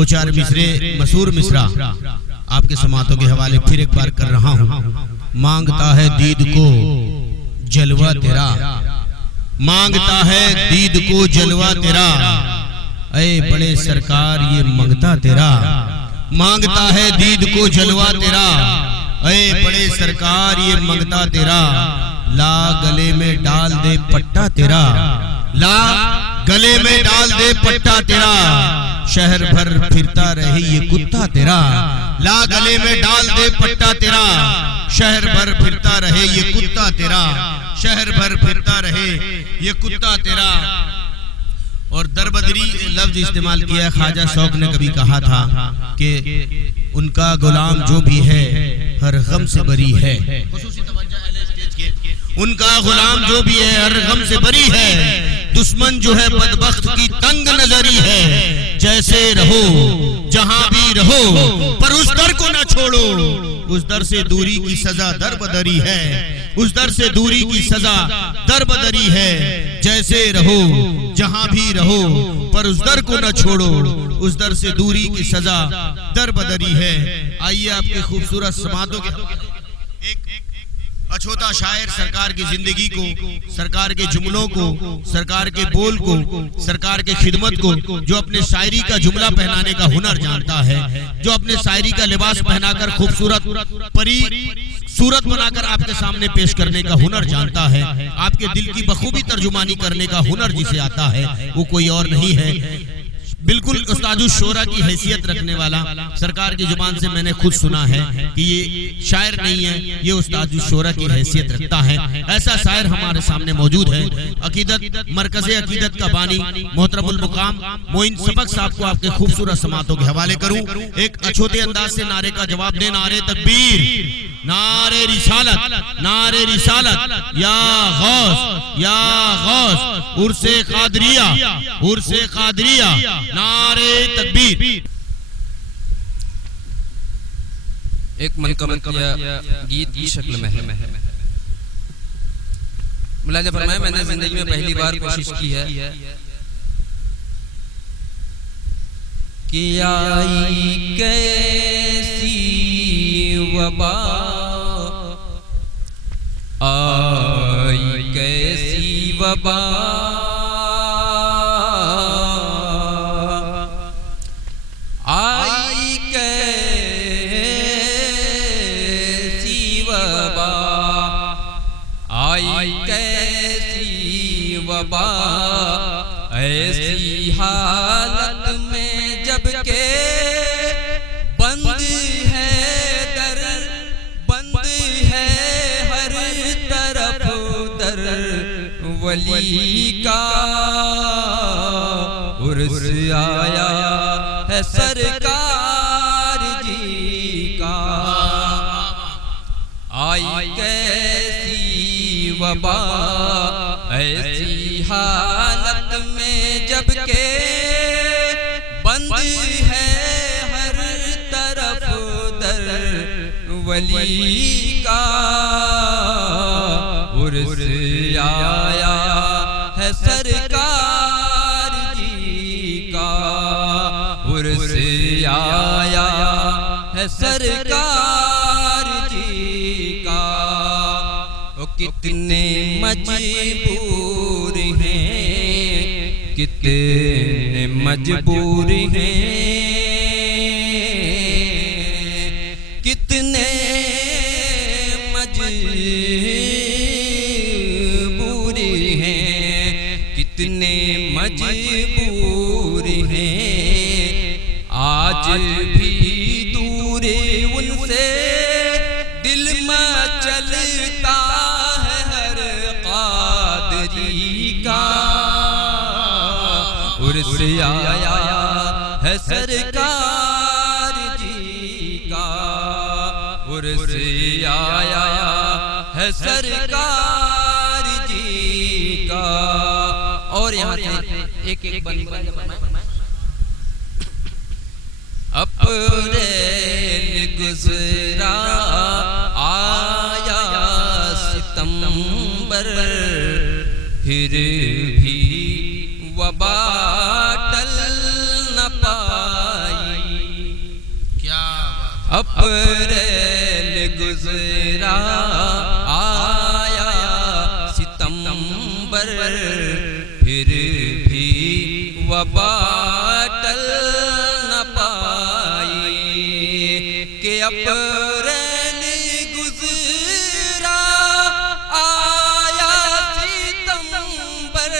दो चार मिसरे मसूर मिसरा आपके समातों के हवाले फिर एक बार कर रहा हूँ। मांगता है दीद को जलवा तेरा, मांगता है दीद को जलवा तेरा, ऐ बड़े सरकार ये मंगता तेरा। मांगता है दीद को जलवा तेरा, ऐ बड़े सरकार ये मंगता तेरा। ला गले में डाल दे पट्टा तेरा, ला गले में डाल दे पट्टा तेरा। शहर भर फिरता रहे ये कुत्ता तेरा, ला गले में डाल दे पट्टा तेरा। शहर भर फिरता रहे ये कुत्ता तेरा, शहर भर फिरता रहे ये कुत्ता तेरा। और दरबदरी लफ्ज इस्तेमाल किया। ख्वाजा शौक ने कभी कहा था कि उनका गुलाम जो भी है हर गम से बरी है। उनका गुलाम जो भी है हर गम से बरी है। दुश्मन जो है बदबख्त की तंग नजरी है। जैसे रहो जहां भी रहो पर उस दर को न छोड़ो, उस दर से दूरी की सजा दरबदरी है, उस दर से दूरी की सजा दरबदरी है। जैसे रहो जहां भी रहो पर उस दर को न छोड़ो, उस दर से दूरी की सजा दरबदरी है। आइए आपके खूबसूरत समातों के एक अछूता शायर सरकार की जिंदगी को, सरकार के जुमलों को, सरकार के बोल को, सरकार के खिदमत को, जो अपने शायरी का जुमला पहनाने का हुनर जानता है, जो अपने शायरी का लिबास पहनाकर खूबसूरत परी सूरत बनाकर आपके सामने पेश करने का हुनर जानता है, आपके दिल की बखूबी तर्जुमानी करने का हुनर जिसे आता है, वो कोई और नहीं है, बिल्कुल उस्तादुश शोरा की हैसियत रखने वाला। सरकार की जुबान से मैंने खुद सुना है कि ये शायर नहीं है, ये उस्तादुश शोरा की हैसियत रखता है। ऐसा शायर हमारे सामने मौजूद है। अकीदत मरकज़े अकीदत का बानी मोहतरमुल मुकाम मोइन सफक साहब को आपके खूबसूरत समातों के हवाले करूं। एक अछूते अंदाज से नारे का जवाब दे। नारे तकबीर, नारे रिसालत, नारे रिसालत, या गौस, या गौस, उर्से कादरिया, उर्से कादरिया, नारे तकबीर। एक मनकबत गीत की शक्ल में है। मुलाजा फरमाए, मैंने जिंदगी में पहली बार कोशिश की है कि आई कैसी वबा, आई कैसी वबा, आई कैसी वबा, आई कैसी वबा। ऐसी हालत में जबकि बंद है दर, बंद है हर तरफ दर वली का। उर्स आया है सरकार जी का, आई कैसी वबा। ऐसी हालत में जबकि बंद है हर तरफ दर वली का। उर्स आया है सरकार जी का, उर्स आया है सरकार जी का। ओ कितने मजबूर हैं, कितने मजबूर हैं, कितने मजबूर हैं, कितने मजबूर हैं। आज भी दूर उनसे दिल में चलता है हर कादरी का। उर्स आया है सरकार जी का, उर्स आया है सरकार जी का। और यहाँ से एक एक बंद अप्रैल गुजरा आया सितंबर, फिर भी वबा टल न पाई। अप्रैल गुजरा आया सितंबर, फिर भी वबा टल न पाई कि अप्रैल गुजरा आया सितंबर,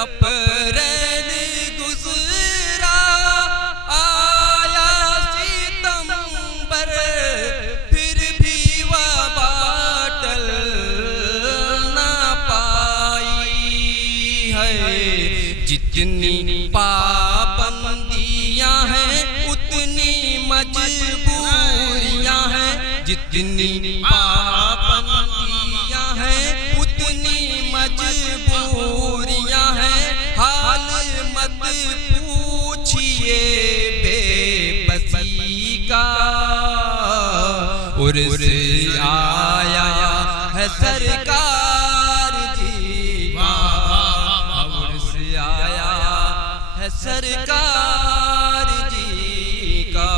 अप्रैल गुजरा आया सितंबर, फिर भी वबा टल न पाई है। जितनी पाबंदियां हैं उतनी मजबूरियां हैं, जितनी पाबंदियां हैं उतनी मजबूरियां हैं। हाल मत पूछिए बेबसी का, उर्स आया है सरकार जी का, उर्स आया है सरकार जी का।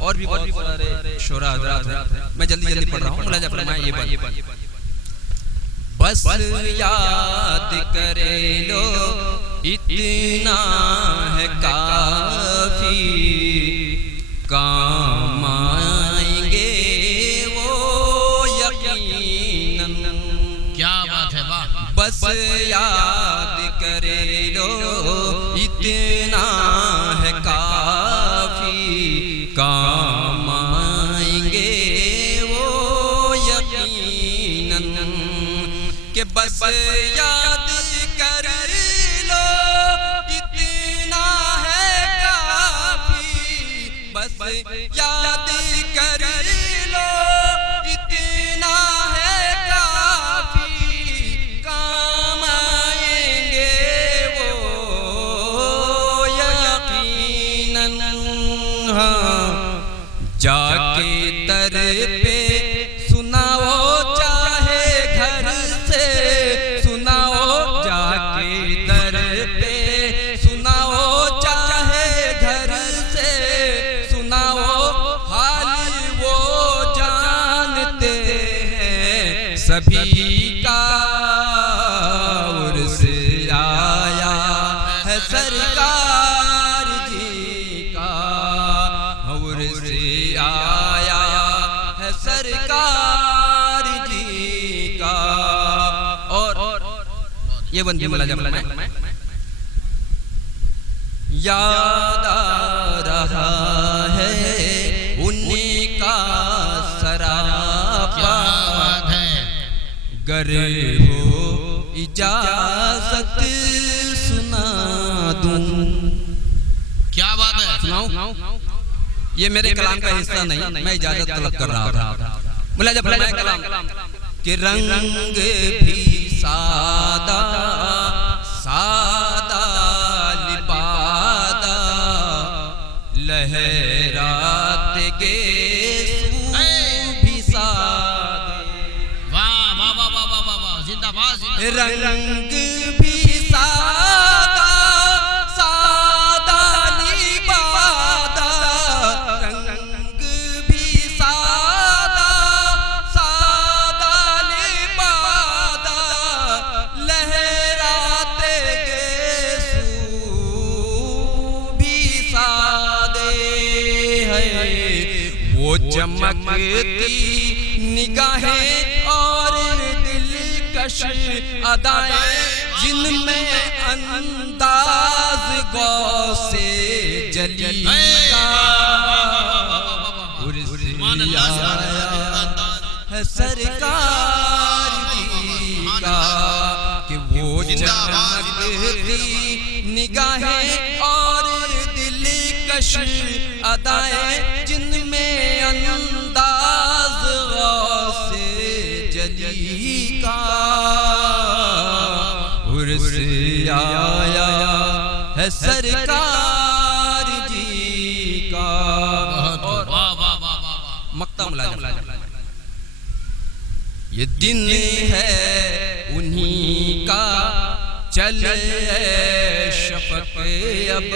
और भी बहुत सारे शोरा हज़रात हैं, मैं जल्दी जल्दी पढ़ रहा हूँ। मुलाजा फरमाए ये बात, बस याद करे लो इतना है काफी, काम आएंगे वो यकीनन। क्या बात है, वाह। बस याद करे लो इतना है काफी, काम आएंगे वो यकीनन। कि बस याद कर लो इतना है काफी, बस याद कर लो इतना है काफी, काम आएंगे वो यकीनन। हाँ, जाके दर पे सुनाओ चाहे घर से सुनाओ, जाके दर पे सुनाओ चाहे घर से सुनाओ, हाल वो जानते हैं सभी का। उर्स आया है सरकार जी का, उर्स आया है सरकार जी का। और ये बंदी मुलाजा फरमाए, याद आ रहा है उनका सरापा, गर हो इजाजत सुना दूं। क्या बात है, सुनाऊं? ये मेरे कलाम का हिस्सा नहीं, मैं इजाजत तलब कर रहा था। मुलाजा फरमाए कलाम कि रंग भी सादा सादा लिबादा, लहरात के भी सादे। वाह वाह वाह वाह वाह वाह, जिंदाबाद। रंग भी सादा सादा लिबादा, रंग भी सादा सादा लिबादा, लहराते गेसू भी सादे हैं। वो चमकती निगाहें और दिलकश अदाएं, जिनमें अंदाज गौ से जली का। उर्स आया है सरकार जी का, कि वो चमकती निगाहें और दिलकश अदाएं, जिनमें अंदाज गौ से जली का। उर्स आया है सरकार जी का। और मक्ता मुलाजा, ये दिन है उन्हीं का, चले शफक़ अब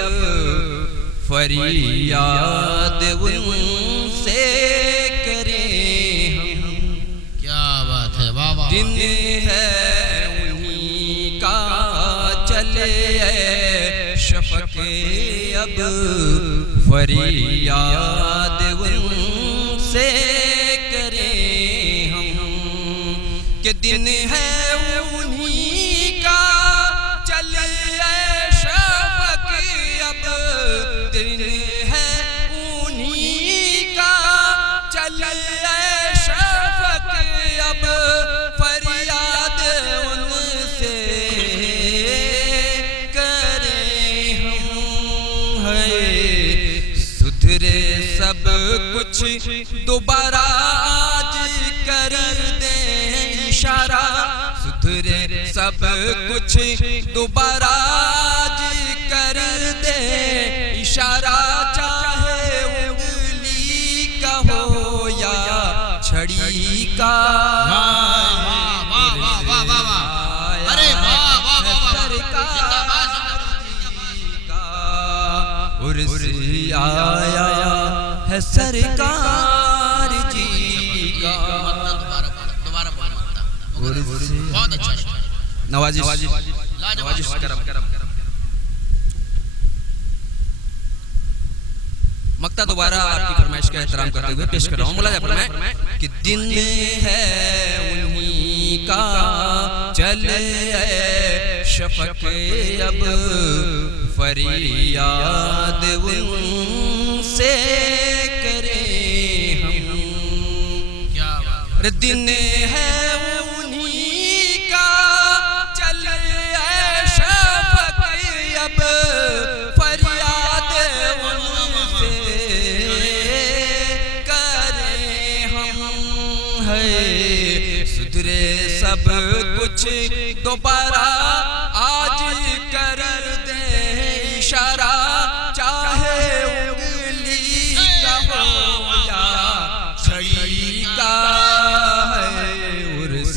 फरियाद उनसे करें हम। क्या बात है, वाह वाह। दिन है उन्हीं का चले शफक़ अब, फरियाद उनसे करें हम कि दिन है उन्हीं का चले शफक़ अब, दिन है उन्हीं का चले शफक़ अब, फरियाद उनसे करें हम। है सुधरे सब कुछ दोबारा आज कर दे इशारा, सुधरे सब कुछ दोबारा आज कर दे इशारा, चाहे उंगली का हो या छड़ी का। अरे वाह वाह वाह, उर्स आया है सरकार जी का। बहुत अच्छा, नवाजिश मक्ता दोबारा आपकी फरमाइश का एहतराम करते हुए पेश कर रहा हूँ। मुलाजा फरमाए कि दिन है उन्हीं का चले शफक़ अब, फरियाद उनसे करें हम। क्या बात। अरे दिन है उन्हीं का चले शफक़ अब, फरियाद उनसे करें हम। है सुधरे सब कुछ दोबारा आज कर दे इशारा, चाहे उंगली का हो या छड़ी का। है उर्स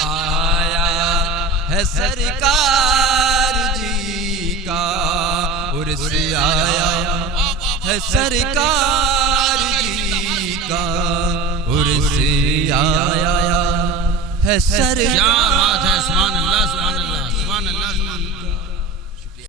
आया है सरकार जी का, उर्स आया है सरकार जी का, उर्स आया है सरकार।